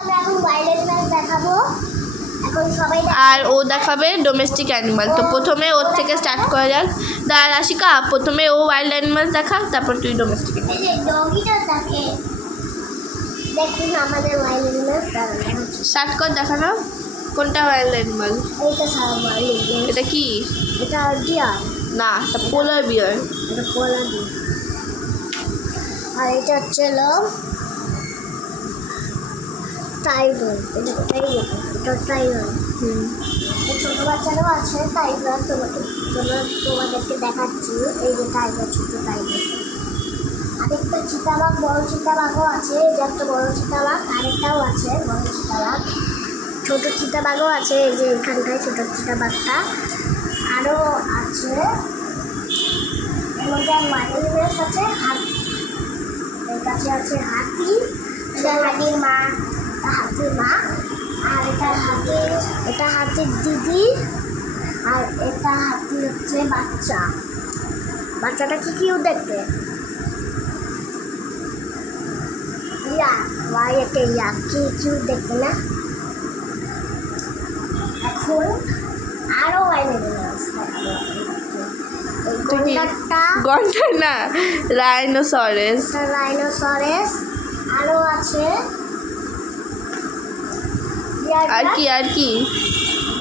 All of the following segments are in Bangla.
এখন ওয়াইল্ড অ্যানিমাল দেখাবো। এখন সবাই আর ও দেখাবে ডোমেস্টিক অ্যানিমাল। তো প্রথমে ওর থেকে স্টার্ট করা যাক। রাশিকা, প্রথমে ও ওয়াইল্ড অ্যানিমাল দেখা, তারপর তুই ডোমেস্টিক। এই যে ডগিটা থাকে, দেখুন আমাদের ওয়াইল্ড অ্যানিমাল দেখাচ্ছি। স্টার্ট কর দেখানো। কোনটা ওয়াইল্ড অ্যানিমাল? এইটা ওয়াইল্ড অ্যানিমাল। এটা কি? এটা ডিয়ার। না, এটা পোলার বিয়ার। এটা পোলার বিয়ার। আর এটা হচ্ছে টাইগার। এটা টাইগার। ছোটো বাচ্চারাও আছে টাইগার। তোমাদেরকে দেখাচ্ছি। এই যে টাইগার, ছোটো টাইগার। আরেকটা চিতাবাঘ, বড় চিতাবাঘও আছে। এই যে একটা বড় চিতাবাঘ, আরেকটাও আছে বড় চিতাবাঘ। ছোটো চিতাবাঘও আছে, এই যে এখানটায় ছোটো চিতাবাঘটা। আরও আছে এর মধ্যে ওয়াইল্ড আছে। হাতি, এর কাছে আছে হাতি। হাতির মা, আর এটা হাতির দিদি। আর এটা হাতি হচ্ছে বাচ্চা। বাচ্চাটা কি কিউট দেখতে। কি কিউট দেখতে না। এখন আরো গন্ডা না, রাইনোসরেস। আরো আছে। আর কি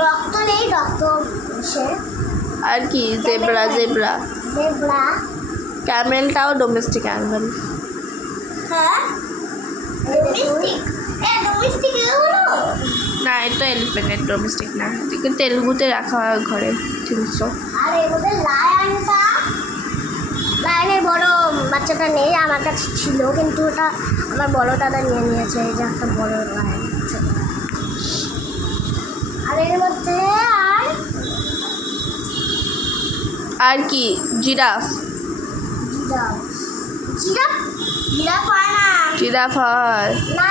রক্ত নেই, রক্ত সে। আর কি? জেব্রা। ক্যামেলটাও ডোমেস্টিক অ্যানিমাল। হ্যাঁ, ডোমেস্টিক এগুলো না, এটা এলিফ্যান্ট, ডোমেস্টিক না। কিন্তু তেলুগুতে রাখা হয় ঘরে, তিনশো। আর এর মধ্যে লায়নের বড় বাচ্চাটা নেই, আমার কাছে ছিল, কিন্তু ওটা আমার বড় দাদা নিয়ে নিয়েছে। এই যে একটা বড় লায়ন। আর এর মধ্যে আর কি? জিরাফ হয় না। জিরাফ হয় না,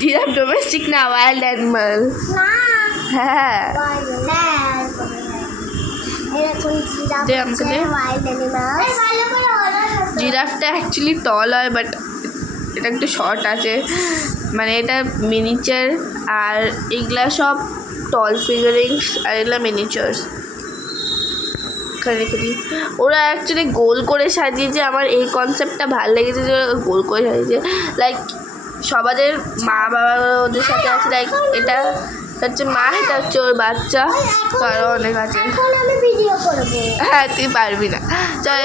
জিরাফ ডোমেস্টিক না, ওয়াইল্ড অ্যানিমাল। না, হ্যাঁ, দে আমাকে দে। জিরাফটা অ্যাকচুয়ালি টল হয়, বাট এটা একটু শর্ট আছে। মানে এটা মিনিচার, আর এগুলা সব টল ফিগারিংস, আর এগুলা মিনিচার্স। রেখে দিই। ওরা অ্যাকচুয়ালি গোল করে সাজিয়েছে। আমার এই কনসেপ্টটা ভালো লেগেছে যে ওরা গোল করে সাজিয়েছে। লাইক সবাদের মা বাবা ওদের সাথে আছে। লাইক এটা হচ্ছে মা, এটা হচ্ছে ওর বাচ্চা। তো আরও অনেক আছে। হ্যাঁ, তুই পারবি না। চল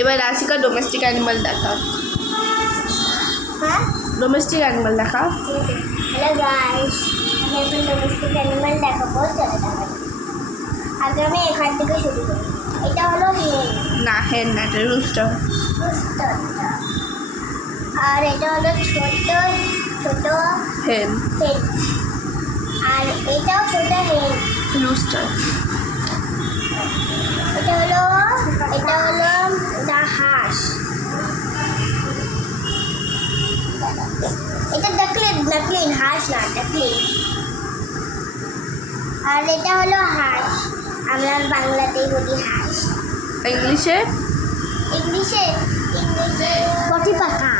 এবার রাশিকা ডোমেস্টিক অ্যানিমাল দেখা। ডোমেস্টিক অ্যানিমাল দেখা। হ্যালো গাইস, আমি এখন ডোমেস্টিক অ্যানিমাল দেখাবো। চলে দেখাবো। আগে আমি এখান থেকে শুরু করি। এটা হলো হেন। না, হেন না, এটা রুস্টার। আর এটা হলো ছোট হেন। আর এটাও ছোট হেন, রুস্টার। এটা হলো হাঁস। এটা ডাকলিন, হাঁস না, ডাকলিন। আর এটা হলো হাঁস, আমরা বাংলাতেই বলি হাঁস। ইংলিশে কটি পাকা।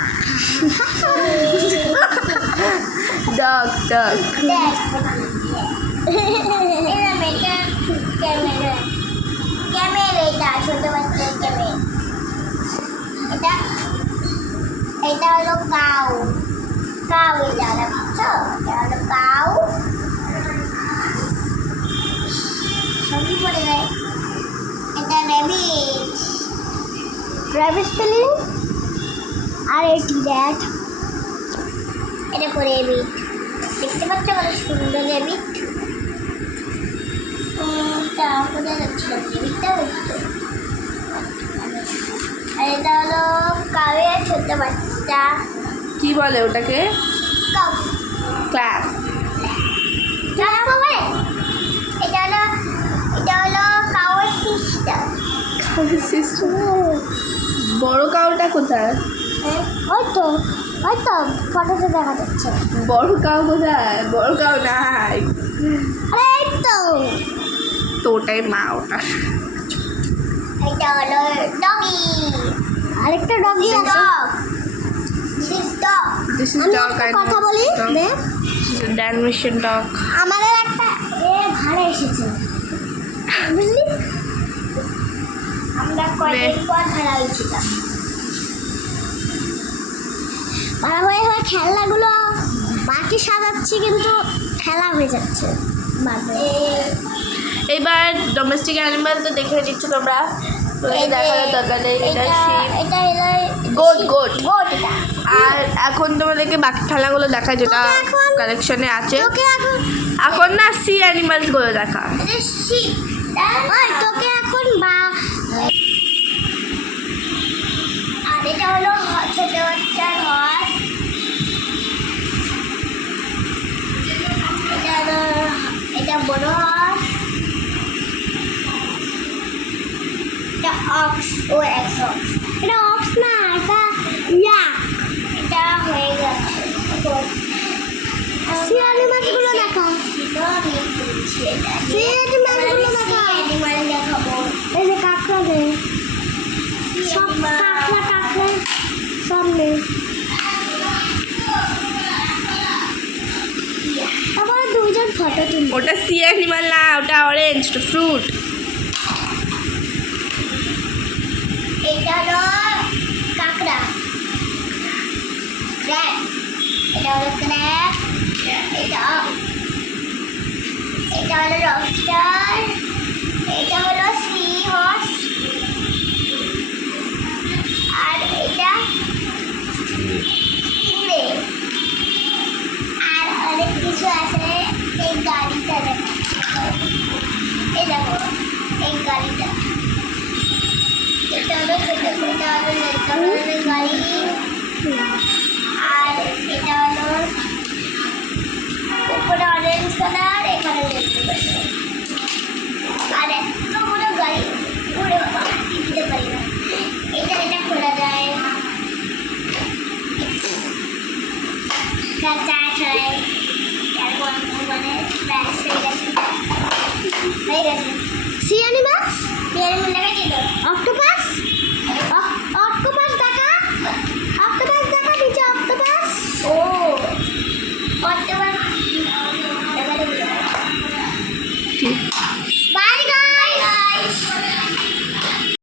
ডাক। ক্যামেল, এটা ছোট বাচ্চার ক্যামেল। এটা হলো কাউ। এটা দেখছো, এটা হলো কাউ। সবই পড়ে যায়। এটা র্যাবিট স্পেলিং। আর এটি র্যাট। এটা পরে র্যাবিট। দেখতে পাচ্ছ কত সুন্দর র্যাবিট। কোথায় যাচ্ছিল র্যাবিটটা? আর এটা হলো কাউয়ের ছোট বাচ্চা। কি বলে ওটাকে? ক্ল্যাপ। এটা হলো কাউয়ের সিস্টার। বড় কাউটা কোথায়? হয়তো ফটোতে দেখা যাচ্ছে। বড় কাউ কোথায়? বড় কাউ নাই। আরে এই তো ওটাই মা। ওটা এটা হলো ডগি। আরেকটা ডগি আছে। This is আমি dog. একটা I know. কথা বলি Dog. They This is a Dalmatian dog. আমাদের একটা ভাড়া এসেছে বুঝলি আমরা কয়েকদিন পর ভাড়া হয়েছিলাম ভাড়া হয়ে হয়ে খেলনাগুলো বাকি সাজাচ্ছি কিন্তু খেলা হয়ে যাচ্ছে এবার ডোমেস্টিক অ্যানিমাল তো দেখে দিচ্ছ তোমরা, এই যে দেখানোর দরকার নেই। এটা sheep, এটা হলো goat, goat. গোট এটা আর এখন তোমাদেরকে বাকি খেলাগুলো দেখা যেটা তোকে এখন- কালেকশনে আছে। তোকে এখন এখন না সি অ্যানিমালস গুলো দেখা। এটা শিপ ওই তোকে এখন বা আর এটা হলো ছোট বাচ্চার হর্স এটা বড় হর্স এটা অক্স ও এক্স অক্স এটা অক্স না এটা ইয়াক এটা হয়ে গেছে সি অ্যানিমালসগুলো দেখা সি অ্যানিমালসগুলো দেখা অ্যানিমাল দেখাবো এই যে কাঁকড়া দে সব কাঁকড়া সামনে আবার দুইজন ফটো তুলি ওটা সি অ্যানিমাল না, ওটা অরেঞ্জ, ওটা ফ্রুট। এটা হলো কাঁকড়া ক্র্যাব এটা হলো ক্র্যাব এটা হলো লবস্টার এটা হলো সি হর্স আর এটা চিংড়ি আর অনেক কিছু আছে এই গাড়িটা দেখো এই দেখো এই গাড়িটা এটা হলো ছোট এটা হলো গাড়ি আর এটা হলো উপরে অরেঞ্জ কালার এখানে আর এত বড় গাড়ি উড়ে বাবা দিতে পারি না এটা খোলা যায় চার্জ হয় তারপর মানে ব্যাস হয়ে গেছে সি অ্যানিমাল লাগাই দিল অক্টোপাস